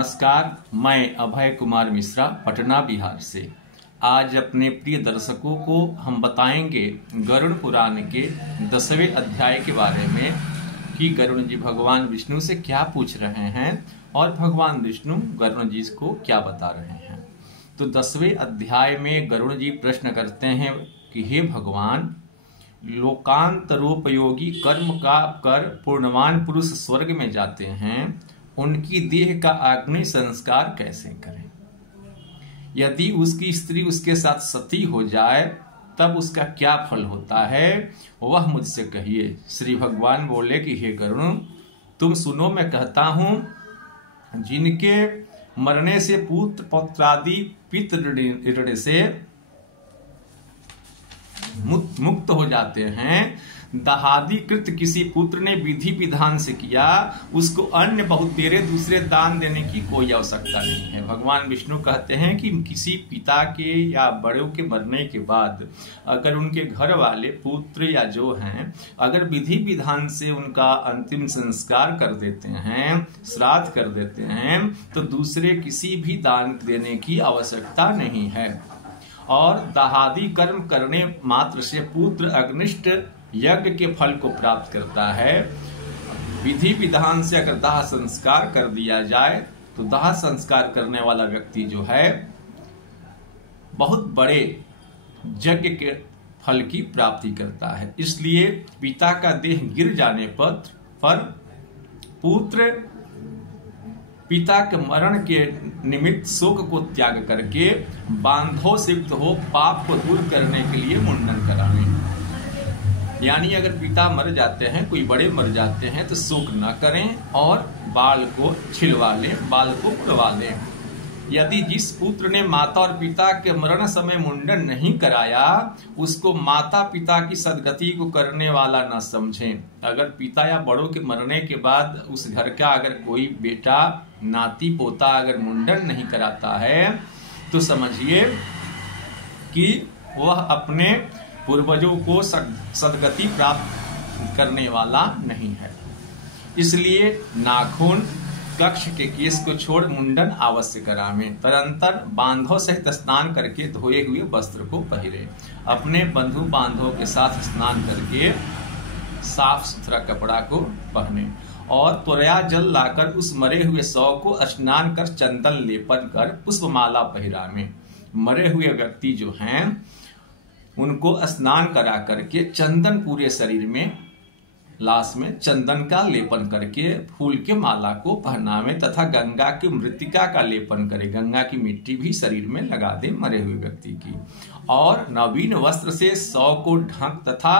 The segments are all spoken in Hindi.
नमस्कार, मैं अभय कुमार मिश्रा पटना बिहार से। आज अपने प्रिय दर्शकों को हम बताएंगे गरुड़ पुराण के 10वें अध्याय के बारे में कि गरुड़ जी भगवान विष्णु से क्या पूछ रहे हैं और भगवान विष्णु गरुड़ जी को क्या बता रहे हैं। तो 10वें अध्याय में गरुड़ जी प्रश्न करते हैं कि हे भगवान, लोकांतरोपयोगी कर्म का कर पूर्णवान पुरुष स्वर्ग में जाते हैं, उनकी देह का अग्नि संस्कार कैसे करें? यदि उसकी स्त्री उसके साथ सती हो जाए तब उसका क्या फल होता है, वह मुझसे कहिए। श्री भगवान बोले कि हे गरुड़, तुम सुनो, मैं कहता हूं, जिनके मरने से पुत्र पौत्रादि पितृ ऋण से मुक्त हो जाते हैं, दहादीकृत किसी पुत्र ने विधि विधान से किया, उसको अन्य बहुतेरे दूसरे दान देने की कोई आवश्यकता नहीं है। भगवान विष्णु कहते हैं कि किसी पिता के या बड़ों के मरने के बाद अगर उनके घर वाले पुत्र या जो हैं अगर विधि विधान से उनका अंतिम संस्कार कर देते हैं, श्राद्ध कर देते हैं, तो दूसरे किसी भी दान देने की आवश्यकता नहीं है। और दहादी कर्म करने मात्र से पुत्र अग्निष्ट यज्ञ के फल को प्राप्त करता है। विधि विधान से अगर दाह संस्कार कर दिया जाए तो दाह संस्कार करने वाला व्यक्ति जो है बहुत बड़े यज्ञ के फल की प्राप्ति करता है। इसलिए पिता का देह गिर जाने पर पुत्र पिता के मरण के निमित्त शोक को त्याग करके बांधों से युक्त हो पाप को दूर करने के लिए मुंडन करावे। यानी अगर पिता मर जाते हैं, कोई बड़े मर जाते हैं, तो शोक न करें और बाल को छिलवा लें, बाल को उड़वा लें। यदि जिस पुत्र ने माता और पिता के मरण समय मुंडन नहीं कराया, उसको माता पिता की सदगति को करने वाला न समझें। अगर पिता या बड़ों के मरने के बाद उस घर का अगर कोई बेटा नाती पोता अगर मुंडन नहीं कराता है, तो समझिए कि वह अपने पूर्वजों को सदगति प्राप्त करने वाला नहीं है। इसलिए नाखून कक्ष के केस को छोड़ मुंडन अवश्य करावें। तदंतर बांधों सहित स्नान करके धोए हुए वस्त्र को पहने। अपने बंधु बांधवों के साथ स्नान करके साफ सुथरा कपड़ा को पहने और त्वया जल लाकर उस मरे हुए शव को स्नान कर चंदन लेपन कर पुष्पमाला पहरावें। मरे हुए व्यक्ति जो हैं उनको स्नान करा करके चंदन पूरे शरीर में, लाश में चंदन का लेपन करके फूल के माला को पहनावे तथा गंगा की मृतिका का लेपन करे। गंगा की मिट्टी भी शरीर में लगा दे मरे हुए व्यक्ति की। और नवीन वस्त्र से शव को ढक तथा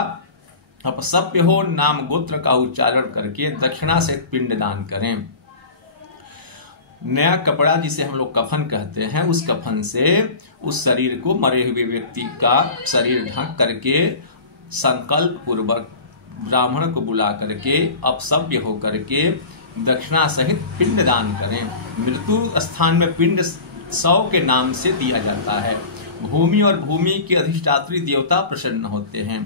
अपसभ्य हो नाम गोत्र का उच्चारण करके दक्षिणा से पिंडदान करें। नया कपड़ा जिसे हम लोग कफन कहते हैं, उस कफन से उस शरीर को, मरे हुए व्यक्ति का शरीर ढक करके संकल्प पूर्वक ब्राह्मण को बुला करके अपसभ्य होकर के दक्षिणा सहित पिंड दान करें। मृत्यु स्थान में पिंड शव के नाम से दिया जाता है। भूमि और भूमि के अधिष्ठात्री देवता प्रसन्न होते हैं।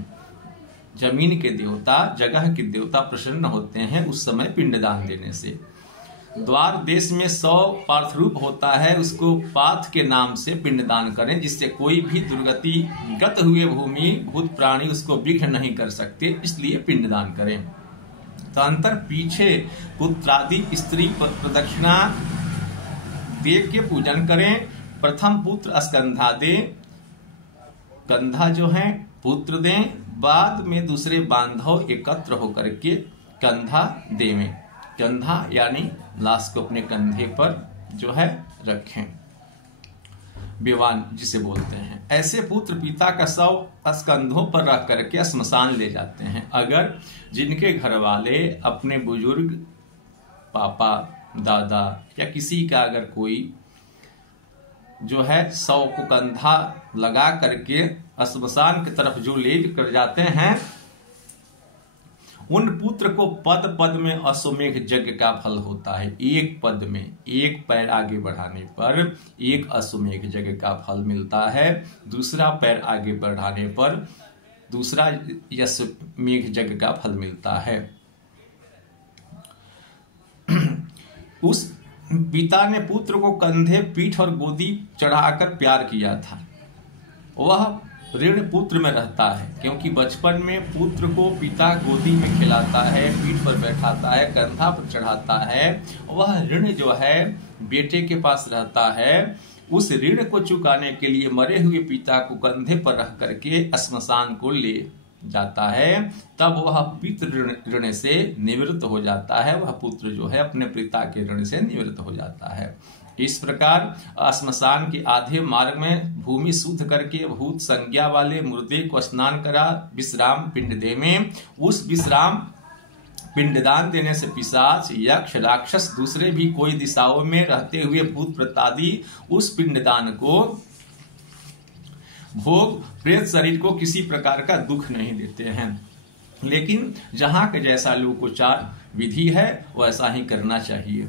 जमीन के देवता, जगह के देवता प्रसन्न होते हैं उस समय पिंड दान देने से। द्वार देश में 100 पार्थरूप होता है, उसको पाथ के नाम से पिंडदान करें, जिससे कोई भी दुर्गति गत हुए भूमि भूत प्राणी उसको विघ्न नहीं कर सकते, इसलिए पिंडदान करें। तदंतर पीछे पुत्रादि स्त्री प्रदक्षिणा देव के पूजन करें। प्रथम पुत्र स्कंधा दे, कंधा जो है पुत्र दें, बाद में दूसरे बांधव एकत्र होकर के कंधा देवें। कंधा यानी लाश को अपने कंधे पर जो है रखें, विवान जिसे बोलते हैं। ऐसे पुत्र पिता का शव स्कंधों पर रख करके श्मशान ले जाते हैं। अगर जिनके घर वाले अपने बुजुर्ग पापा दादा या किसी का अगर कोई जो है शव को कंधा लगा करके श्मशान की तरफ जो ले कर जाते हैं, उन पुत्र को पद पद में अश्वमेघ यज्ञ का फल होता है। एक पद में, एक पैर आगे बढ़ाने पर एक अश्वमेघ यज्ञ का फल मिलता है। दूसरा पैर आगे बढ़ाने पर दूसरा अश्वमेघ यज्ञ का फल मिलता है। उस पिता ने पुत्र को कंधे, पीठ और गोदी चढ़ाकर प्यार किया था, वह ऋण पुत्र में रहता है, क्योंकि बचपन में पुत्र को पिता गोदी में खिलाता है, पीठ पर बैठाता है, कंधा पर चढ़ाता है। वह ऋण जो है बेटे के पास रहता है। उस ऋण को चुकाने के लिए मरे हुए पिता को कंधे पर रख करके श्मशान को ले जाता है। तब वह पितृ ऋण से निवृत्त हो जाता है। वह पुत्र जो है अपने पिता के ऋण से निवृत्त हो जाता है। इस प्रकार श्मशान के आधे मार्ग में भूमि शुद्ध करके भूत संज्ञा वाले मुर्दे को स्नान करा विश्राम पिंड दे में। उस विश्राम पिंडदान देने से पिशाच, यक्ष, राक्षस, दूसरे भी कोई दिशाओं में रहते हुए भूत प्रेतादि उस पिंडदान को भोग प्रेत शरीर को किसी प्रकार का दुख नहीं देते हैं। लेकिन जहां के जैसा लोकोचार विधि है वैसा ही करना चाहिए।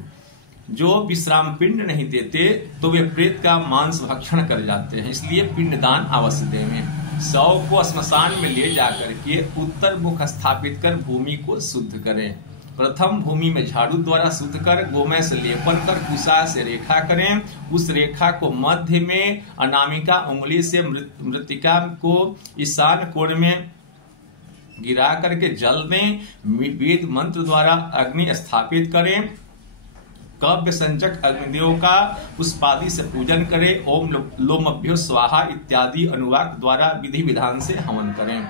जो विश्राम पिंड नहीं देते तो वे प्रेत का मांस भक्षण कर जाते हैं, इसलिए पिंडदान अवश्य दें। शव को श्मशान में ले जाकर के उत्तर मुख स्थापित कर भूमि को शुद्ध करें। प्रथम भूमि में झाड़ू द्वारा शुद्ध कर गोमय से लेपन कर कुशा से रेखा करें। उस रेखा को मध्य में अनामिका उंगली से मृतिका को ईशान कोण में गिरा करके जल दें। वेद मंत्र द्वारा अग्नि स्थापित करें। कव्य संजक अग्निदेव का पुष्पादि से पूजन करें। ओम लोमभ्यो स्वाहा इत्यादि अनुवाक द्वारा विधि विधान से हवन करें।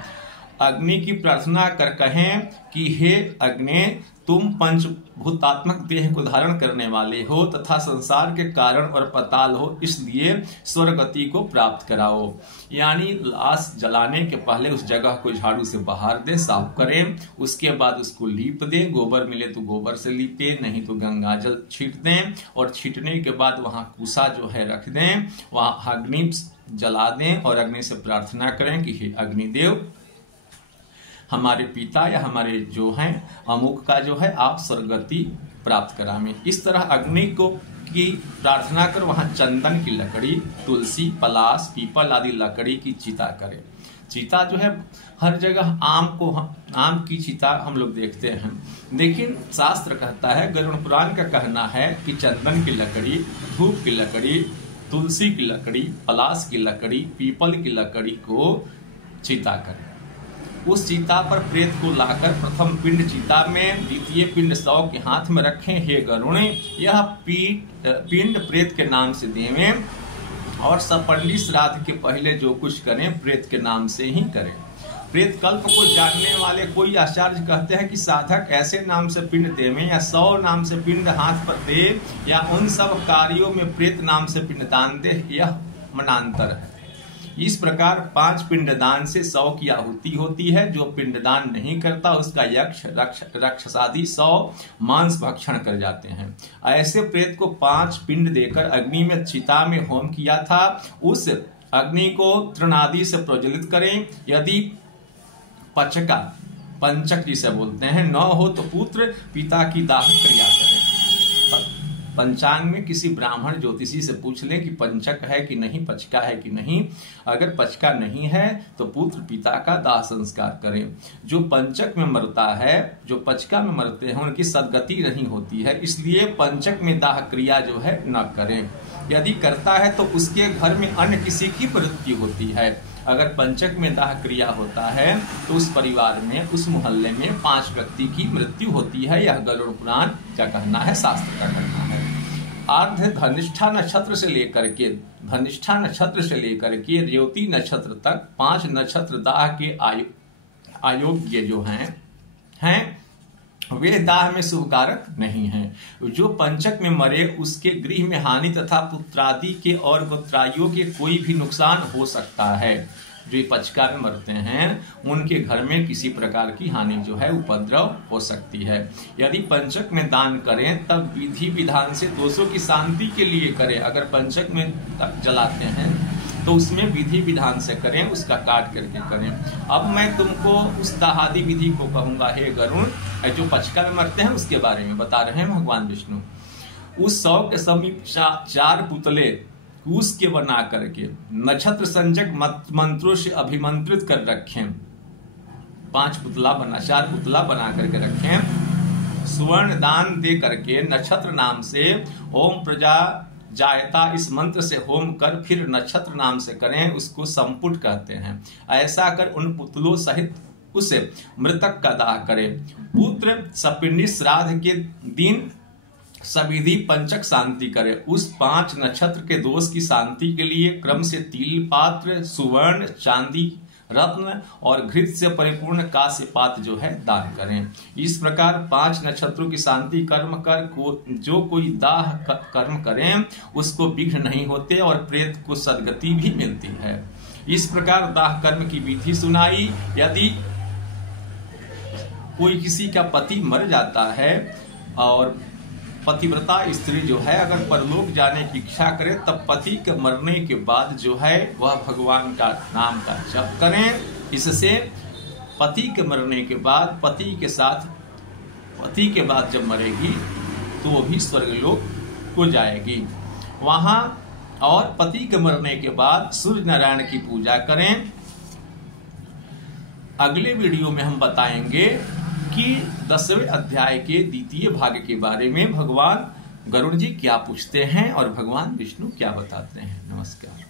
अग्नि की प्रार्थना कर कहें कि हे अग्नि, तुम पंचभूतात्मक देह को धारण करने वाले हो तथा संसार के कारण और पताल हो, इसलिए स्वर्गति को प्राप्त कराओ। यानी लाश जलाने के पहले उस जगह को झाड़ू से बाहर दे, साफ करें। उसके बाद उसको लीप दें। गोबर मिले तो गोबर से लीपे, नहीं तो गंगा जल छीट दें। और छीटने के बाद वहां कुशा जो है रख दें, वहां अग्नि जला दें और अग्नि से प्रार्थना करें कि हे अग्निदेव, हमारे पिता या हमारे जो हैं अमुक का जो है आप स्वर्गति प्राप्त करावें। इस तरह अग्नि को की प्रार्थना कर वहां चंदन की लकड़ी, तुलसी, पलाश, पीपल आदि लकड़ी की चिता करें। चिता जो है हर जगह आम की चिता हम लोग देखते हैं, लेकिन शास्त्र कहता है, गरुड़ पुराण का कहना है कि चंदन की लकड़ी, धूप की लकड़ी, तुलसी की लकड़ी, पलाश की लकड़ी, पीपल की लकड़ी को चिता करें। उस चिता पर प्रेत को लाकर प्रथम पिंड चिता में, द्वितीय पिंड शव के हाथ में रखें। हे गरुण, यह पिंड प्रेत के नाम से देवें और सपंडी श्राद्ध के पहले जो कुछ करें प्रेत के नाम से ही करें। प्रेत कल्प को जानने वाले कोई आचार्य कहते हैं कि साधक ऐसे नाम से पिंड देवें या 100 नाम से पिंड हाथ पर दे या उन सब कार्यों में प्रेत नाम से पिंडदान दे, यह मनांतर है। इस प्रकार 5 पिंडदान से 100 की आहुति होती है। जो पिंडदान नहीं करता उसका यक्ष, राक्षसादि 100 मांस भक्षण कर जाते हैं। ऐसे प्रेत को 5 पिंड देकर अग्नि में चिता में होम किया था, उस अग्नि को तृणादि से प्रज्वलित करें। यदि पचका, पंचक जिसे बोलते हैं, न हो तो पुत्र पिता की दाह क्रिया करें। पंचांग में किसी ब्राह्मण ज्योतिषी से पूछ लें कि पंचक है कि नहीं, पचका है कि नहीं। अगर पचका नहीं है तो पुत्र पिता का दाह संस्कार करें। जो पंचक में मरता है, जो पचका में मरते हैं, उनकी सदगति नहीं होती है, इसलिए पंचक में दाह क्रिया जो है न करें। यदि करता है तो उसके घर में अन्य किसी की मृत्यु होती है। अगर पंचक में दाह क्रिया होता है तो उस परिवार में, उस मोहल्ले में 5 व्यक्ति की मृत्यु होती है। यह गरुड़ पुराण का कहना है, शास्त्र का कहना है। अर्ध धनिष्ठा नक्षत्र से लेकर के रेवती नक्षत्र तक 5 नक्षत्र दाह के अयोग्य जो हैं वे दाह में शुभकारक नहीं हैं। जो पंचक में मरे उसके गृह में हानि तथा पुत्रादि के और गोत्राइयों के कोई भी नुकसान हो सकता है। जो पचका में मरते हैं उनके घर में किसी प्रकार की हानि जो है, उपद्रव हो सकती है। यदि पंचक में दान करें तब विधि विधान से दोषों की शांति के लिए करें। अगर पंचक में जलाते हैं तो उसमें विधि विधान से करें, उसका काट करके करें। अब मैं तुमको उस दाहादि विधि को कहूंगा। हे गरुण, जो पचका में मरते हैं उसके बारे में बता रहे हैं भगवान विष्णु। उस 100 के समीप 4 पुतले कूस के बना करके नक्षत्र संजक मंत्रों से अभिमंत्रित कर रखें। 4 पुतला बना करके रखें। सुवर्ण दान दे करके नक्षत्र नाम से ओम प्रजा जायता इस मंत्र से होम कर फिर नक्षत्र नाम से करें, उसको संपुट कहते हैं। ऐसा कर उन पुतलों सहित उसे मृतक का दाह करे। पुत्र सपिंडी श्राद्ध के दिन सविधि पंचक शांति करे। उस 5 नक्षत्र के दोष की शांति के लिए क्रम से तिल पात्र, सुवर्ण, चांदी, रत्न और घृत से परिपूर्ण कांस्य पात्र जो है दान करें। इस प्रकार 5 नक्षत्रों की शांति कर्म कर जो कोई दाह कर्म करें उसको विघ्न नहीं होते और प्रेत को सद्गति भी मिलती है। इस प्रकार दाह कर्म की विधि सुनाई। यदि कोई किसी का पति मर जाता है और पतिव्रता स्त्री जो है अगर परलोक जाने की इच्छा करे, तब पति के मरने के बाद जो है वह भगवान का नाम का जप करें। इससे पति के मरने के बाद पति के बाद जब मरेगी तो वो भी स्वर्गलोक को जाएगी वहां। और पति के मरने के बाद सूर्य नारायण की पूजा करें। अगले वीडियो में हम बताएंगे कि 10वें अध्याय के द्वितीय भाग के बारे में भगवान गरुड़ जी क्या पूछते हैं और भगवान विष्णु क्या बताते हैं। नमस्कार।